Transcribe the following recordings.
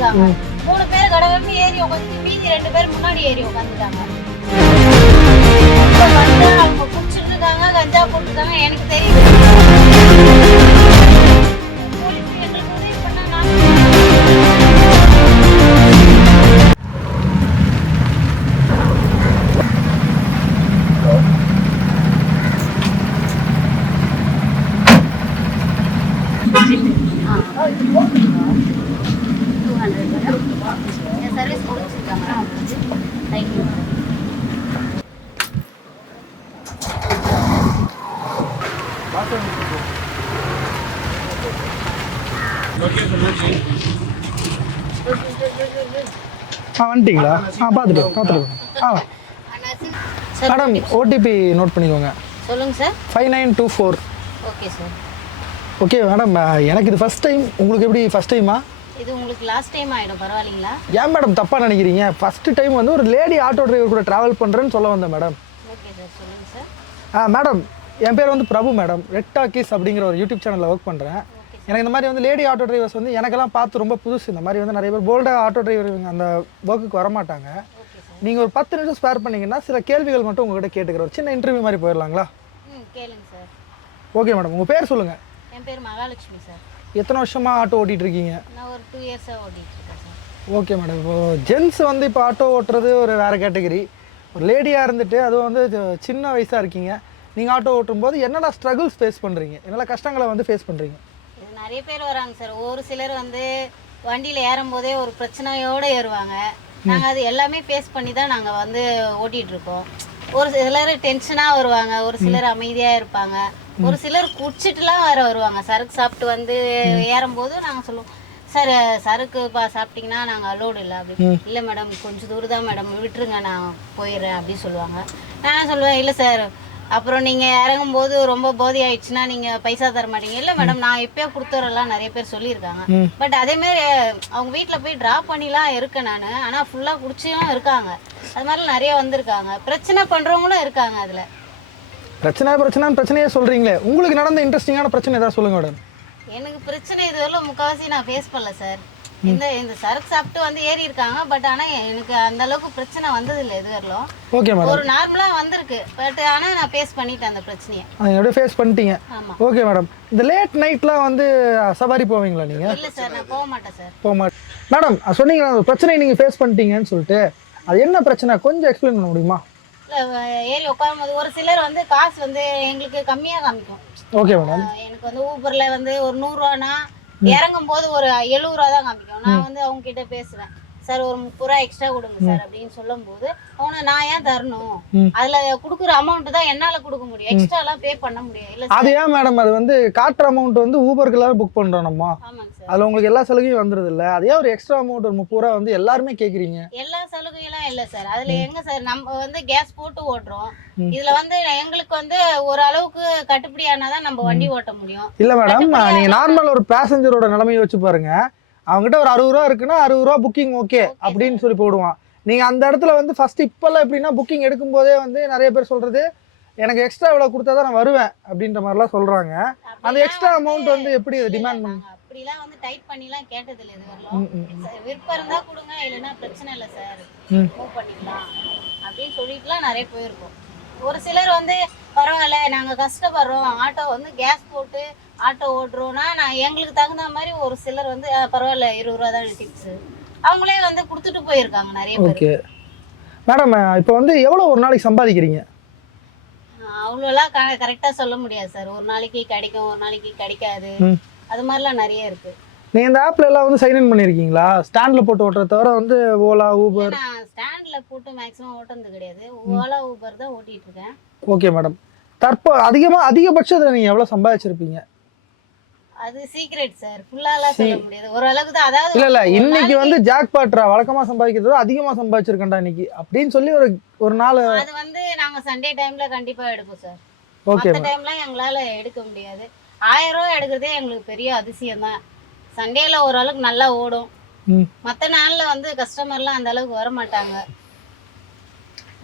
உட்காந்துருக்காங்க. 3 பேர் கடகடன்னு ஏறி உட்காந்து மீதி 2 பேர் முன்னாடி ஏறி உட்காந்துட்டாங்க. வந்து அவங்க குடிச்சிட்டு இருக்காங்க, கஞ்சா போட்டுருக்காங்க. எனக்கு தெரியுது. போலீஸ் எங்களுக்கு உதவி பண்ணா சர்வீஸ் முடிச்சிருக்காங்க. தேங்க்யூ. வந்துட்டீங்களா? பார்த்துட்டு மேடம் ஓடிபி நோட் பண்ணிக்கோங்க. சொல்லுங்க sir. 5924. Okay sir. Okay madam, எனக்கு இது ஃபஸ்ட் டைம். உங்களுக்கு எப்படி ஃபஸ்ட் டைமா? இது உங்களுக்கு லாஸ்ட் டைம் ஆகிடும், பரவாயில்லைங்களா? ஏன் மேடம் தப்பாக நினைக்கிறீங்க? ஃபஸ்ட்டு டைம் வந்து ஒரு லேடி ஆட்டோ டிரைவர் கூட ட்ராவல் பண்ணுறேன்னு சொல்ல வந்தேன் மேடம். ஓகே சார், சொல்லுங்கள் சார். மேடம் என் பேர் வந்து பிரபு மேடம். ரெட் டாக்கீஸ் அப்படிங்கிற ஒரு யூடியூப் சேனலில் ஒர்க் பண்ணுறேன். எனக்கு இந்த மாதிரி வந்து லேடி ஆட்டோ டிரைவர்ஸ் வந்து எனக்கெல்லாம் பார்த்து ரொம்ப புதுசு. இந்த மாதிரி வந்து நிறைய பேர் போல்டாக ஆட்டோ டிரைவர் அந்த ஒர்க்குக்கு வரமாட்டாங்க. நீங்கள் ஒரு 10 நிமிஷம் ஸ்பேர் பண்ணிங்கன்னா சில கேள்விகள் மட்டும் உங்கள்கிட்ட கேட்டுக்கிறேன். ஒரு சின்ன இன்டர்வியூ மாதிரி போயிடலாங்களா? கேளுங்க சார். ஓகே மேடம், உங்கள் பேர் சொல்லுங்கள். என் பேர் மகாலட்சுமி சார். எத்தனை வருஷமாக ஆட்டோ ஓட்டிகிட்டு இருக்கீங்க? நான் ஒரு 2 இயர்ஸாக ஓட்டிகிட்டு இருக்கேன் சார். ஓகே மேடம், இப்போது ஜென்ஸ் வந்து இப்போ ஆட்டோ ஓட்டுறது ஒரு வேறு கேட்டகரி. ஒரு லேடியாக இருந்துட்டு அதுவும் வந்து சின்ன வயசாக இருக்கீங்க. நீங்கள் ஆட்டோ ஓட்டும்போது என்னென்ன ஸ்ட்ரகிள்ஸ் ஃபேஸ் பண்ணுறீங்க, என்னென்ன கஷ்டங்களை வந்து ஃபேஸ் பண்ணுறீங்க? இது நிறைய பேர் வராங்க சார். ஒரு சிலர் வந்து வண்டியில் ஏறும்போதே ஒரு பிரச்சனையோடு ஏறுவாங்க. நாங்கள் அது எல்லாமே ஃபேஸ் பண்ணி தான் நாங்கள் வந்து ஓட்டிகிட்ருக்கோம். ஒரு சிலர் டென்ஷனாக வருவாங்க, ஒரு சிலர் அமைதியாக இருப்பாங்க, ஒரு சிலர் குடிச்சிட்டுலாம் வேறு வருவாங்க. சரக்கு சாப்பிட்டு வந்து ஏறும்போது நாங்கள் சொல்லுவோம், சார் சரக்கு சாப்பிட்டிங்கன்னா நாங்கள் அலோடு இல்லை அப்படி. இல்லை மேடம், கொஞ்சம் தூரம் தான் மேடம், விட்டுருங்க நான் போயிடுறேன் அப்படின்னு சொல்லுவாங்க. நான் சொல்லுவேன், இல்லை சார், அப்புறம் நீங்கள் இறங்கும்போது ரொம்ப போதை ஆயிடுச்சுன்னா நீங்கள் பைசா தர மாட்டீங்க. இல்லை மேடம், நான் இப்போயே கொடுத்துறலாம் நிறைய பேர் சொல்லியிருக்காங்க. பட் அதேமாரி அவங்க வீட்டில் போய் ட்ராப் பண்ணிலாம் இருக்கேன் நான். ஆனால் ஃபுல்லாக குடிச்சியும் இருக்காங்க. அது மாதிரிலாம் நிறைய வந்திருக்காங்க. பிரச்சனை பண்ணுறவங்களும் இருக்காங்க. அதில் பிரச்சனையே சொல்கிறீங்களே, உங்களுக்கு நடந்த இன்ட்ரெஸ்டிங்கான பிரச்சனை ஏதாவது சொல்லுங்கள் மேடம். எனக்கு பிரச்சனை இதுவரையிலும் முக்கால்வாசி நான் ஃபேஸ் பண்ணல சார். இந்த சரக்கு சாப்பிட்டு வந்து ஏறி இருக்காங்க. பட் ஆனால் எனக்கு அந்த அளவுக்கு பிரச்சனை வந்ததில்லை இதுவரையிலும். ஓகே மேடம், ஒரு நார்மலாக வந்திருக்கு. பட் ஆனால் நான் ஃபேஸ் பண்ணிட்டேன் அந்த பிரச்சனையை. அப்படியே ஃபேஸ் பண்ணிட்டீங்க. ஆமாம். ஓகே மேடம், இந்த லேட் நைட்லாம் வந்து சவாரி போவீங்களா நீங்கள்? இல்லை சார், நான் போக மாட்டேன் சார். போக மாட்டேன் மேடம். சொன்னீங்களா அந்த பிரச்சனையை நீங்கள் ஃபேஸ் பண்ணிட்டீங்கன்னு சொல்லிட்டு, அது என்ன பிரச்சனை கொஞ்சம் எக்ஸ்பிளைன் பண்ண முடியுமா? இல்லை, ஏறி உட்காரும்போது ஒரு சிலர் வந்து காசு வந்து எங்களுக்கு கம்மியாக காமிக்கும். Okay madam. எனக்கு வந்து ஊபரில் வந்து ஒரு 100 ரூபானா இறங்கும் போது ஒரு 70 ரூபா தான் காமிக்கும். நான் வந்து அவங்க கிட்ட பேசுவேன், சார் ஒரு 30 ரூபா எக்ஸ்ட்ரா கொடுங்க சார் அப்படின்னு சொல்லும் போது, அவனை நான் ஏன் தரணும், அதுல கொடுக்குற அமௌண்ட் தான் என்னால கொடுக்க முடியும், எக்ஸ்ட்ரா எல்லாம் பே பண்ண முடியும். இல்ல அது ஏன் மேடம், அது வந்து காட்டுற அமௌண்ட் வந்து ஊபருக்குலாம் புக் பண்றோம் நம்ம. ஆமாங்க சார். அதுல உங்களுக்கு எல்லா சலுகையும் வந்துருது இல்ல, அதே ஒரு எக்ஸ்ட்ரா அமௌண்ட் ஒரு 30 ரூபா வந்து எல்லாருமே கேக்குறீங்க. எல்லா சலுகையெல்லாம் இல்ல சார். அதுல எங்க சார், நம்ம வந்து கேஸ் போட்டு ஓட்டுறோம். இதுல வந்து எங்களுக்கு வந்து ஒரு அளவுக்கு கட்டுப்படி ஆனாதான் நம்ம வண்டி ஓட்ட முடியும். இல்ல மேடம், நீங்க நார்மல் ஒரு பேசஞ்சரோட நிலைமையை வச்சு பாருங்க. அவங்ககிட்ட ஒரு 60 ரூபா இருக்குன்னா 60 ரூபா புக்கிங் ஓகே அப்படின்னு சொல்லி போடுவான். நீங்க அந்த இடத்துல வந்து ஃபர்ஸ்ட் இப்பெல்லாம் எப்படின்னா புக்கிங் எடுக்கும் போதே வந்து நிறைய பேர் சொல்றது, எனக்கு எக்ஸ்ட்ரா இவ்வளவு கொடுத்தாதான் நான் வருவேன் அப்படின்ற மாதிரிலாம் சொல்றாங்க. அந்த எக்ஸ்ட்ரா அமௌண்ட் வந்து எப்படி டிமாண்ட் பண்ண? அப்படிலாம் வந்து டைப் பண்ணிலாம் கேட்டதில்லை இது வரலாம். விருப்பம் இருந்தா கொடுங்க, இல்லைன்னா பிரச்சனை இல்லை சார், மூவ் பண்ணிக்கலாம் அப்படின்னு சொல்லிட்டுலாம் நிறைய போயிருக்கோம். ஒரு சிலர் வந்து பரவாயில்ல, நாங்கள் கஷ்டப்படுறோம், ஆட்டோ வந்து கேஸ் போட்டு ஆட்டோ ஓட்டுறோம்னா நான் எங்களுக்கு தகுந்த மாதிரி ஒரு சிலர் வந்து பரவாயில்ல 20 ரூபா தான் டிப்ஸு அவங்களே வந்து கொடுத்துட்டு போயிருக்காங்க நிறைய பேர். ஓகே மேடம், இப்போ வந்து எவ்வளோ ஒரு நாளைக்கு சம்பாதிக்கிறீங்க? அவ்வளோலாம் கரெக்டாக சொல்ல முடியாது சார். ஒரு நாளைக்கு கிடைக்கும், ஒரு நாளைக்கு கிடைக்காது, அது மாதிரிலாம் நிறைய இருக்கு. நீங்க இந்த ஆப்ல எல்லாம் வந்து சைன் இன் பண்ணிருக்கீங்களா? ஸ்டாண்ட்ல போட்டு ஓட்டுறத தவிர வந்து ஓலா ஊபர்? நான் ஸ்டாண்ட்ல போட்டு மேக்ஸிமம் ஓட்டுறது கிடையாது. ஓலா ஊபர் தான் ஓட்டிட்டு இருக்கேன். ஓகே மேடம், அதிகபட்சம் நீங்க எவ்வளவு சம்பாதிச்சிருப்பீங்க? அது சீக்ரெட் சார், ஃபுல்லாலாம் சொல்ல முடியாது. ஒரு அளவுக்கு தான். அதாவது இல்ல இன்னைக்கு வந்து ஜாக்பாட்ரா வழக்கமா சம்பாதிக்கிறத அதிகமா சம்பாதிச்சிருக்கேன்டா இன்னைக்கு அப்படின்னு சொல்லி ஒரு நாள். அது வந்து நாங்க சண்டே டைம்ல கண்டிப்பா எடுப்போம் சார். ஓகே, மத்த டைம்ல எங்களால எடுக்க முடியாது. 1000 ரூபாய் எடுக்கிறதே எங்களுக்கு பெரிய அதிசயம் தான். சண்டேல ஓரளவுக்கு நல்லா ஓடும். மற்ற நாள்ல வந்து கஸ்டமர்லாம் அந்த அளவுக்கு வர மாட்டாங்க.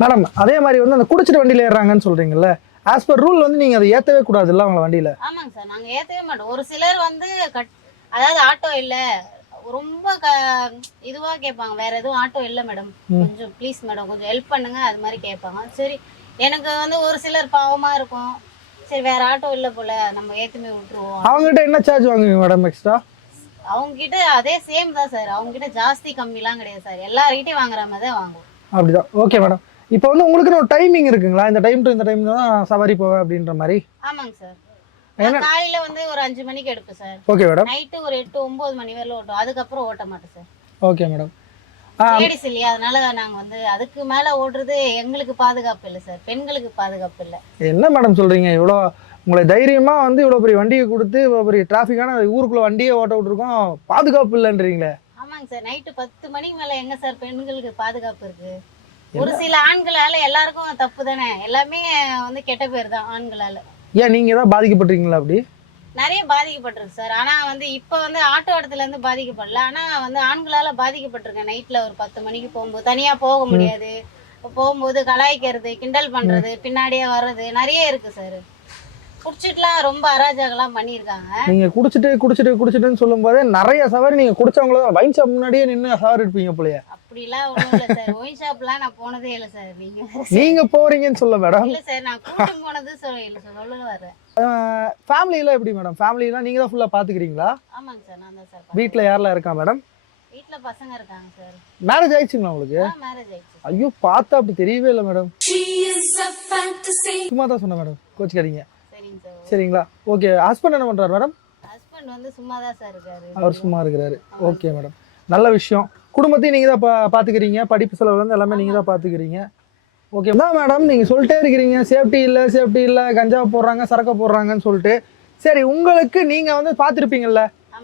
மேடம் அதே மாதிரி வந்து அந்த குடிச்சிட்டு வண்டியில ஏறாங்கன்னு சொல்றீங்கல்ல, ஆஸ் பர் ரூல் வந்து நீங்க அதை ஏத்தவே கூடாது இல்ல அவங்க வண்டியில? ஆமாங்க சார், நாங்க ஏத்தவே மாட்டோம். ஒரு சிலர் வந்து அதாவது ஆட்டோ இல்ல, ரொம்ப இதுவா கேட்பாங்க, வேற எதுவும் ஆட்டோ இல்ல மேடம், கொஞ்சம் ப்ளீஸ் மேடம் கொஞ்சம் ஹெல்ப் பண்ணுங்க, அது மாதிரி கேட்பாங்க. சரி, எனக்கு வந்து ஒரு சிலர் பாவமா இருக்கும், சரி வேற ஆட்டோ இல்ல போல நம்ம ஏத்துமே விட்டுருவோம். அவங்ககிட்ட என்ன சார்ஜ் வாங்குவீங்க மேடம் எக்ஸ்ட்ரா? அவங்க கிட்ட அதே சேம் தான் சார், அவங்க கிட்ட ஜாஸ்தி கம்மிலாம் கிடையாது சார், எல்லார்கிட்டயும் வாங்குற மாதிரி தான் வாங்குவோம். அப்படிதான். Okay madam. இப்போ வந்து உங்களுக்கு ஒரு டைமிங் இருக்குங்களா, இந்த டைம் டு இந்த டைம் தான் சவாரி போவேன் அப்படின்ற மாதிரி? ஆமாங்க சார். காலையில வந்து ஒரு 5 மணிக்கு எடுப்பேன் சார். Okay madam. நைட்டு ஒரு 8 9 மணி வரையில ஓட்டும், அதுக்கப்புறம் ஓட்ட மாட்டேன் சார். Okay madam. லேடிஸ் இல்லையா, அதனால நாங்க வந்து அதுக்கு மேல ஓடுறது எங்களுக்கு பாதுகாப்பு இல்லை சார், பெண்களுக்கு பாதுகாப்பு இல்லை. என்ன மேடம் சொல்றீங்க? இவ்வளோ உங்களை தைரியமா வந்து இவ்வளோ பெரிய வண்டியை கொடுத்து இவ்வளோ பெரிய டிராஃபிக்கான ஊருக்குள்ள வண்டியை ஓட்ட விட்டுருக்கோம், பாதுகாப்பு இல்லைன்றீங்களே? ஆமாங்க சார், நைட்டு 10 மணிக்கு மேல எங்க சார் பெண்களுக்கு பாதுகாப்பு இருக்கு? ஒரு சில ஆண்களால எல்லாருக்கும் தப்பு தானே, எல்லாமே வந்து கெட்ட பேர் தான் ஆண்களால. ஏன் நீங்க ஏதாவது பாதிக்கப்பட்டிருக்கீங்களா? அப்படி நிறைய பாதிக்கப்பட்டிருக்கு சார். ஆனா வந்து இப்ப வந்து ஆட்டோ இடத்துல இருந்து பாதிக்கப்படல, ஆனா வந்து ஆண்களால பாதிக்கப்பட்டிருக்கேன். நைட்ல ஒரு 10 மணிக்கு போகும்போது தனியா போக முடியாது, போகும்போது கலாய்க்கிறது, கிண்டல் பண்றது, பின்னாடியே வர்றது நிறைய இருக்கு சார். குடிச்சிட்டுலாம் ரொம்ப அராஜகம்லாம் பண்ணியிருக்காங்க. நீங்க குடிச்சிட்டுன்னு சொல்லும் போதே நிறைய சவாரி நீங்க குடிச்சவங்கள தான் வைன் ஷாப் முன்னாடியே நின்று சவாரி இருப்பீங்க போலயே. அப்படிலாம் ஒண்ணும் இல்ல சார், ஒயின் ஷாப்லாம் நான் போனதே இல்லை சார். நீங்க போறீங்கன்னு சொல்ல மேடம். இல்ல சார், நான் கூட்டம் போனது சொல்ல வரேன். ஃபேமிலிலாம் எப்படி மேடம்? ஃபேமிலிலாம் நீங்க தான் ஃபுல்லா பாத்துக்கிறீங்களா? ஆமாங்க சார், நான் தான் சார். வீட்ல யாரெல்லாம் இருக்கா மேடம்? வீட்ல பசங்க இருக்காங்க சார். மேரேஜ் ஆயிடுச்சுங்களா உங்களுக்கு? மேரேஜ் ஆயிடுச்சு. ஐயோ, பார்த்தா அப்படி தெரியவே இல்லை மேடம், சும்மா தான் சொன்னேன் மேடம், கோச்சிக்காதீங்க. சரிங்க சார். சரிங்களா? ஓகே. ஹஸ்பண்ட் என்ன பண்றாரு மேடம்? ஹஸ்பண்ட் வந்து சும்மா தான் சார் இருக்காரு. அவர் சும்மா இருக்கிறாரு. ஓகே மேடம், நல்ல விஷயம். குடும்பத்தையும் நீங்க தான் பாத்துக்கிறீங்க, படிப்பு செலவுல இருந்து எல்லாமே நீங்க தான் பாத்துக்கிறீங்க. ஓகே தான் மேடம். நீங்க சொல்லிட்டே இருக்கிறீங்க சேஃப்டி இல்லை, கஞ்சா போடுறாங்க, சரக்கு போடுறாங்கன்னு சொல்லிட்டு. சரி, உங்களுக்கு நீங்க வந்து பார்த்துருப்பீங்கல்ல,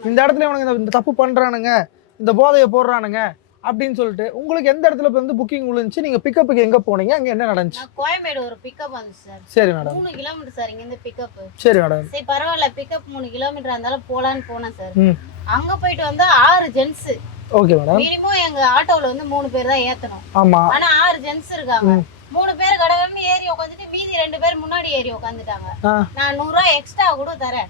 இந்த இடத்துல உனக்கு இந்த தப்பு பண்றானுங்க, இந்த போதையை போடுறானுங்க அப்படின்னு சொல்லிட்டு உங்களுக்கு எந்த இடத்துல வந்து புக்கிங் விழுந்துச்சு? நீங்க பிக்கப்புக்கு எங்க போனீங்க, அங்க என்ன நடந்துச்சு? கோயம்பேடு ஒரு பிக்கப் வந்துச்சு சார். சரி மேடம். 3 கிலோமீட்டர் சார் இங்க இருந்து பிக்கப். சரி மேடம். சரி பரவாயில்ல, பிக்கப் 3 கிலோமீட்டர் இருந்தாலும் போலான்னு போனேன் சார். அங்க போயிட்டு வந்து 6 ஜென்ஸ். Okay madam. மினிமம் எங்க ஆட்டோல வந்து 3 பேர் தான் ஏத்தணும். ஆமா. ஆனா 6 ஜென்ஸ் இருக்காங்க. 3 பேர் கடகடன்னு ஏறி உட்காந்துட்டு மீதி 2 பேர் முன்னாடி ஏறி உட்காந்துட்டாங்க. நான் 100 ரூபாய் எக்ஸ்ட்ரா கூட தரேன்,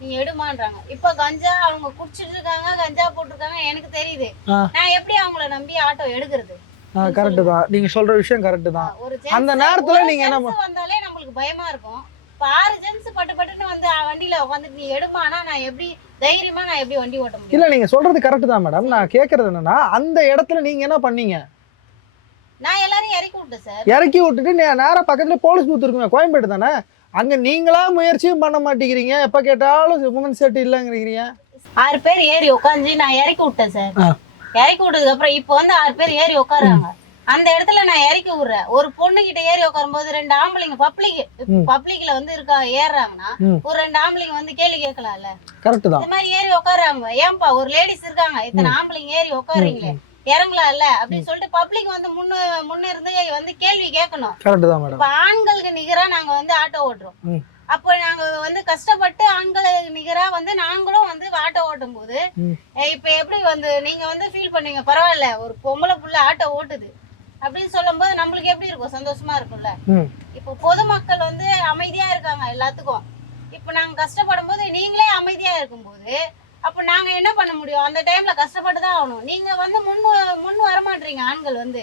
நீங்க எடுமான்றாங்க. இப்ப கஞ்சா அவங்க குடிச்சிட்டு இருக்காங்க, கஞ்சா போட்டுருக்காங்க, எனக்கு தெரியுது. நான் எப்படி அவங்கள நம்பி ஆட்டோ எடுக்கிறது? கரெக்ட் தான், நீங்க சொல்ற விஷயம் கரெக்ட் தான். அந்த நேரத்துல நீங்க என்ன வந்தாலே நம்மளுக்கு பயமா இருக்கும். இப்ப 6 ஜென்ஸ் பட்டுன்னு வந்து வண்டியில உட்காந்துட்டு நீ எடுமானா நான் எப்படி தைரியமா நான் எப்படி வண்டி ஓட்ட முடியும்? இல்ல, நீங்க சொல்றது கரெக்ட் தான் மேடம். நான் கேக்குறது என்னன்னா, அந்த இடத்துல நீங்க என்ன பண்ணீங்க? நான் எல்லாரையும் இறக்கி விட்டேன் சார். இறக்கி விட்டுட்டு நேரா பக்கத்துல போலீஸ் பூத் இருக்குமே, கோயம்பேடு தானே, அங்க நீங்களா முயற்சியும் பண்ண மாட்டேங்கிறீங்க, எப்ப கேட்டாலும் உமன் சேஃப்டி இல்லங்கிறீங்க. 6 பேர் ஏறி உட்காந்து நான் இறக்கி விட்டேன் சார். இறக்கி விட்டதுக்கு அப்புறம் இப்ப வந்து 6 பேர் ஏறி உட்காருறாங்க. அந்த இடத்துல நான் இறக்கி விடுறேன். ஒரு பொண்ணு கிட்ட ஏறி உட்காரும் போது 2 ஆம்பளைங்க பப்ளிக்ல வந்து ஏறாங்கன்னா ஒரு 2 ஆம்பளைங்க வந்து கேள்வி கேட்கலாம்ல. கரெக்ட் தான். இந்த மாதிரி ஏறி உட்காருறாங்க, ஏன்பா ஒரு லேடிஸ் இருக்காங்க, இத்தனை ஆம்பளைங்க ஏறி உட்காருங்களே, இறங்கலாம் இல்ல அப்படின்னு சொல்லிட்டு பப்ளிக் வந்து முன்ன இருந்து வந்து கேள்வி கேட்கணும். கரெக்ட் தான் மேடம். இப்ப ஆண்களுக்கு நிகரா நாங்க வந்து ஆட்டோ ஓட்டுறோம். அப்போ நாங்க வந்து கஷ்டப்பட்டு ஆண்களுக்கு நிகரா வந்து நாங்களும் வந்து ஆட்டோ ஓட்டும் போது இப்ப எப்படி வந்து நீங்க வந்து ஃபீல் பண்ணுவீங்க, பரவாயில்ல ஒரு பொம்பளை புள்ள ஆட்டோ ஓட்டுது அப்படின்னு சொல்லும் போது நம்மளுக்கு எப்படி இருக்கும்? சந்தோஷமா இருக்கும்ல. இப்போ பொதுமக்கள் வந்து அமைதியா இருக்காங்க எல்லாத்துக்கும். இப்ப நாங்க கஷ்டப்படும் போது நீங்களே அமைதியா இருக்கும்போது அப்ப நாங்க என்ன பண்ண முடியும்? அந்த டைம்ல கஷ்டப்பட்டு தான் ஆகணும். நீங்க வந்து முன்னு வர மாட்டீங்க, ஆண்கள் வந்து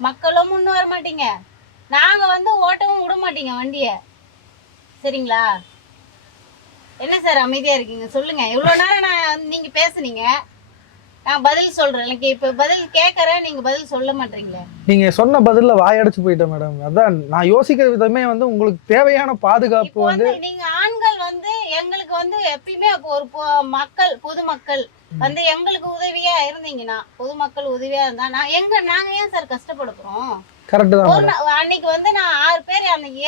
மக்களும் முன்னு வர மாட்டீங்க, நாங்க வந்து ஓட்டவும் விட மாட்டீங்க வண்டிய. சரிங்களா? என்ன சார் அமைதியா இருக்கீங்க சொல்லுங்க. இவ்வளவு நேரம் நீங்க பேசுனீங்க, நான் பதில் சொல்றேன். எனக்கு இப்ப பதில் கேட்கறேன், நீங்க பதில் சொல்ல மாட்டீங்களே. நீங்க சொன்ன பதில்ல வாயடைச்சு போயிட்டேன் மேடம். அதான் நான் யோசிக்கிற விதமே வந்து உங்களுக்கு தேவையான பாதுகாப்பு வந்து நீங்க ஆண்கள் வந்து எங்களுக்கு வந்து எப்பயுமே ஒரு பொதுமக்கள் வந்து எங்களுக்கு உதவியா இருந்தீங்கன்னா, பொதுமக்கள் உதவியா இருந்தா நாங்க ஏன் சார் கஷ்டப்பட போறோம்? கரெக்ட் தான். அன்னைக்கு வந்து நான் 6 பேர் அன்னைக்கு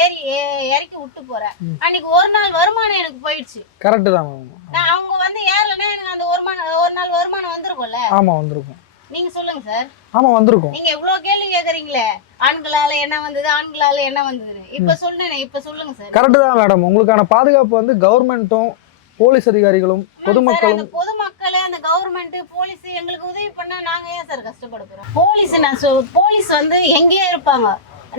இறக்கி விட்டு போறேன். அன்னைக்கு ஒரு நாள் வருமானம் எனக்கு போயிடுச்சு. கரெக்ட் தான். நான் அவங்க வந்து ஏறலன்னா எனக்கு அந்த ஒரு நாள் வருமானம் வந்திருக்கும்ல. ஆமா வந்திருக்கும். நீங்க சொல்லுங்க சார். ஆமா வந்திருக்கும். நீங்க இவ்வளவு கேள்வி கேக்குறீங்களே, ஆண்களால என்ன வந்தது, ஆண்களால என்ன வந்தது, இப்ப சொல்லுங்க சார். கரெக்ட் தான் மேடம். உங்களுக்கான பாதுகாப்பு வந்து கவர்மெண்ட்டும் போலீஸ் அதிகாரிகளும் பொதுமக்களும். பொதுமக்கள் அந்த கவர்மெண்ட் போலீஸ் எங்களுக்கு உதவி பண்ணா நாங்க ஏன் சார் கஷ்டப்பட போறோம்? போலீஸ் வந்து எங்கேயே இருப்பாங்க,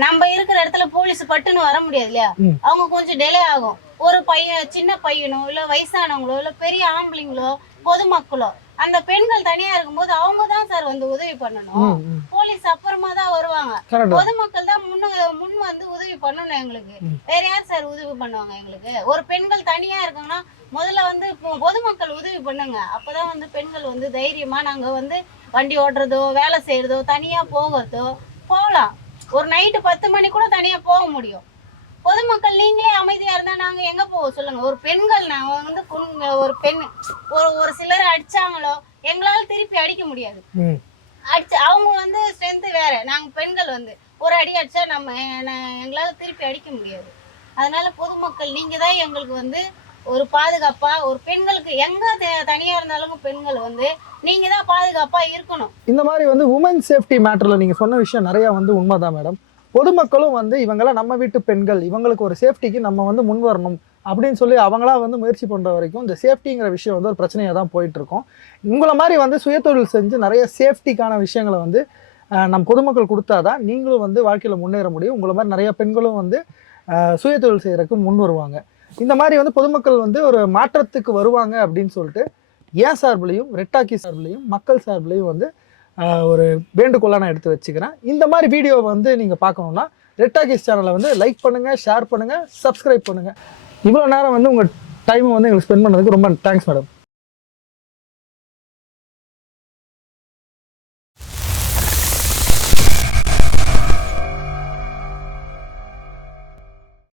நம்ம இருக்கிற இடத்துல போலீஸ் பட்டுன்னு வர முடியாது இல்லையா? அவங்க கொஞ்சம் டிலே ஆகும். ஒரு பையன், சின்ன பையனோ இல்ல வயசானவங்களோ இல்ல பெரிய ஆம்பளைங்களோ பொதுமக்களோ அந்த பெண்கள் தனியா இருக்கும்போது அவங்க தான் சார் வந்து உதவி பண்ணணும். போலீஸ் அப்புறமா தான் வருவாங்க. பொதுமக்கள் தான் முன் வந்து உதவி பண்ணணும் எங்களுக்கு. வேற யார் சார் உதவி பண்ணுவாங்க எங்களுக்கு? ஒரு பெண்கள் தனியா இருக்காங்கன்னா முதல்ல வந்து பொதுமக்கள் உதவி பண்ணுங்க. அப்பதான் வந்து பெண்கள் வந்து தைரியமா நாங்க வந்து வண்டி ஓட்டுறதோ வேலை செய்யறதோ தனியா போகிறதோ போகலாம். ஒரு நைட்டு 10 மணி கூட தனியா போக முடியும். பொதுமக்கள் நீங்களே அமைதியா இருந்தா நாங்க எங்க போக சொல்லுங்க? ஒரு பெண்கள் நாங்க வந்து ஒரு பெண் ஒரு சிலர் அடிச்சாங்களோ எங்களால திருப்பி அடிக்க முடியாது. அவங்க வந்து ஸ்ட்ரென்த் வேற. நாங்க பெண்கள் வந்து ஒரு அடி அடிச்சா எங்களால திருப்பி அடிக்க முடியாது. அதனால பொதுமக்கள் நீங்க தான் எங்களுக்கு வந்து ஒரு பாதுகாப்பா, ஒரு பெண்களுக்கு எங்க தனியா இருந்தாலும் பெண்கள் வந்து நீங்க தான் பாதுகாப்பா இருக்கணும். இந்த மாதிரி வந்து உமன் சேஃப்டி மேட்டர்ல நீங்க சொன்ன விஷயம் நிறைய வந்து உண்மைதான் மேடம். பொதுமக்களும் வந்து இவங்கெல்லாம் நம்ம வீட்டு பெண்கள், இவங்களுக்கு ஒரு சேஃப்டிக்கு நம்ம வந்து முன் வரணும் அப்படின்னு சொல்லி அவங்களா வந்து முயற்சி பண்ணுற வரைக்கும் இந்த சேஃப்டிங்கிற விஷயம் வந்து ஒரு பிரச்சனையாக தான் போயிட்டுருக்கோம். உங்களை மாதிரி வந்து சுயதொழில் செஞ்சு நிறைய சேஃப்டிக்கான விஷயங்களை வந்து நம் பொதுமக்கள் கொடுத்தாதான் நீங்களும் வந்து வாழ்க்கையில் முன்னேற முடியும். உங்களை மாதிரி நிறைய பெண்களும் வந்து சுயதொழில் செய்கிறதுக்கு முன் வருவாங்க. இந்த மாதிரி வந்து பொதுமக்கள் வந்து ஒரு மாற்றத்துக்கு வருவாங்க அப்படின்னு சொல்லிட்டு ஏன் சார்பிலையும் ரெட் டாக்கீஸ் சார்பிலையும் மக்கள் சார்பிலையும் வந்து ஒரு வேண்டுகோளாக நான் எடுத்து வச்சுக்கிறேன். இந்த மாதிரி வீடியோவை வந்து நீங்கள் பார்க்கணுன்னா ரெட் டாக்கீஸ் சேனலை வந்து லைக் பண்ணுங்கள், ஷேர் பண்ணுங்கள், சப்ஸ்கிரைப் பண்ணுங்கள். இவ்வளோ நேரம் வந்து உங்கள் டைமை வந்து எங்களுக்கு ஸ்பெண்ட் பண்ணதுக்கு ரொம்ப தேங்க்ஸ் மேடம்.